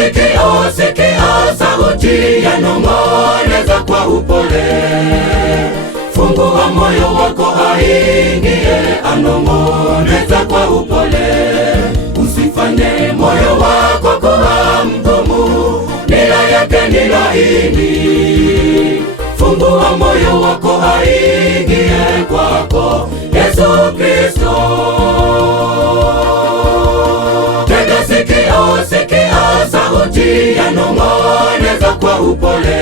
sikio, sikia sauti yanong'oneza kwa upole. Fungua moyo wako aingie, anong'oneza kwa upole. Usifanye moyo wako kuwa mgumu, nila yake ni laini. Fungua moyo wako aingie kwako Yesu Kristo. Tega sikio, sikia sauti yanong'oneza kwa upole.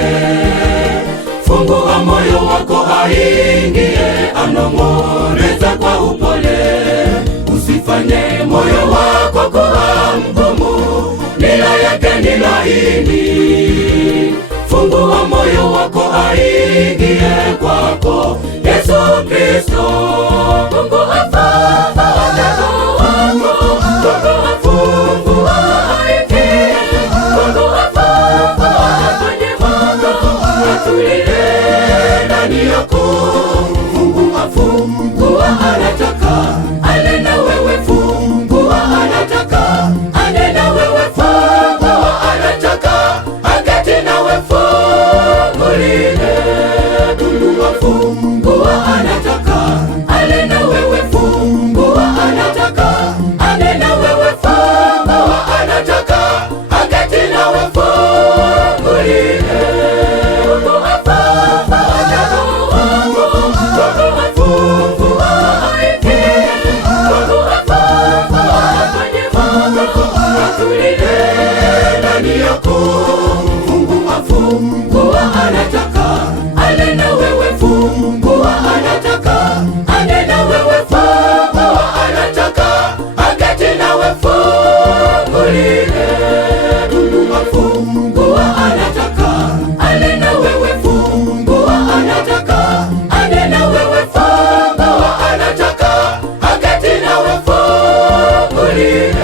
Fungua moyo wako aingie, anong'oneza kwa upole. Usifanye moyo wako kuwa mgumu, nila yake ni laini. Fungua moyo wako aingie kwako Yesu Kristo. Mungu afungua aingie, Mungu afungua kwenye moto atulie ndani yako. Mungu afungua anataka ale na wewe, fungua anataka ale na wewe, fungua anataka aketi na wewe, fungulie. Mungu afungua anataka ale na wewe, fungua anataka ale na wewe, fungua anataka aketi na wewe, fungulie. Mungu afungua anataka ale na wewe, fungua anataka ale na wewe, fungua anataka aketi na wewe, fungulie. Mungu afungua anataka ale na wewe, fungua anataka ale na wewe, fungua anataka aketi na wewe, fungulie.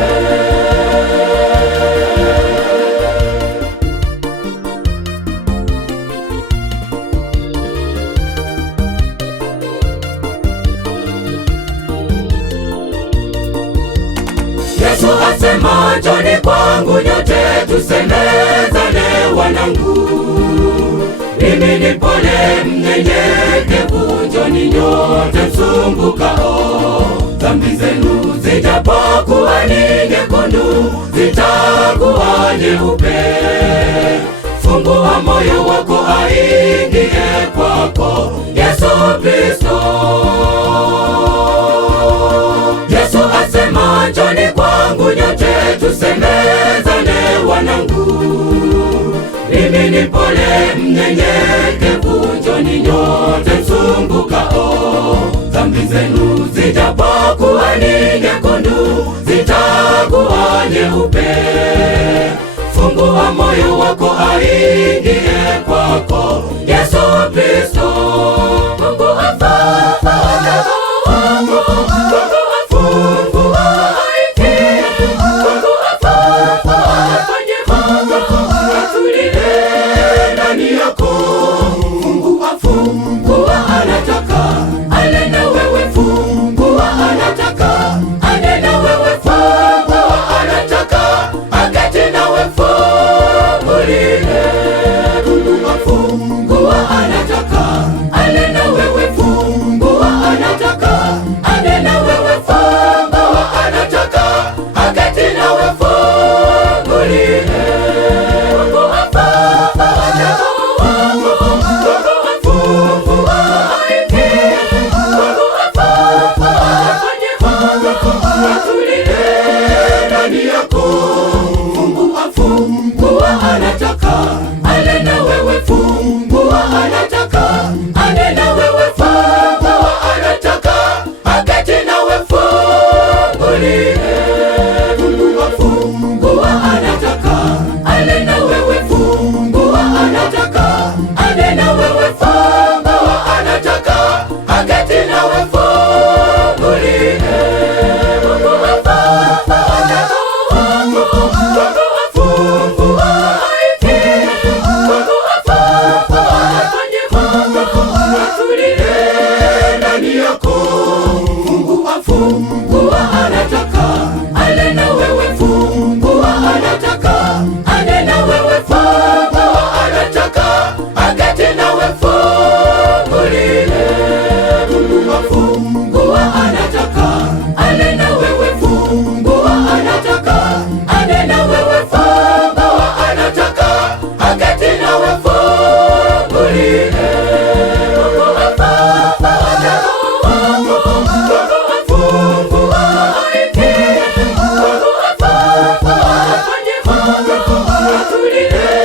Yesu asema, njoni kwangu nyote tusemezane wanangu. Mimi ni pole mnyenyekevu, njoni nyote msumbukao. Dhambi zenu zijapokuwa ni nyekundu, zitakuwa nyeupe. Fungua moyo wako aingie kwako Yesu Kristo. Yesu asema, njoni kwangu nyote tusemezane wanangu. Mimi ni pole mnyenyekevu, njoni nyote msumbukao. Dhambi zenu zijapokuwa ni nyekundu, zitakuwa nyeupe. Fungua moyo wako aingie kwako Yesu Kristo. Mungu afungua tulie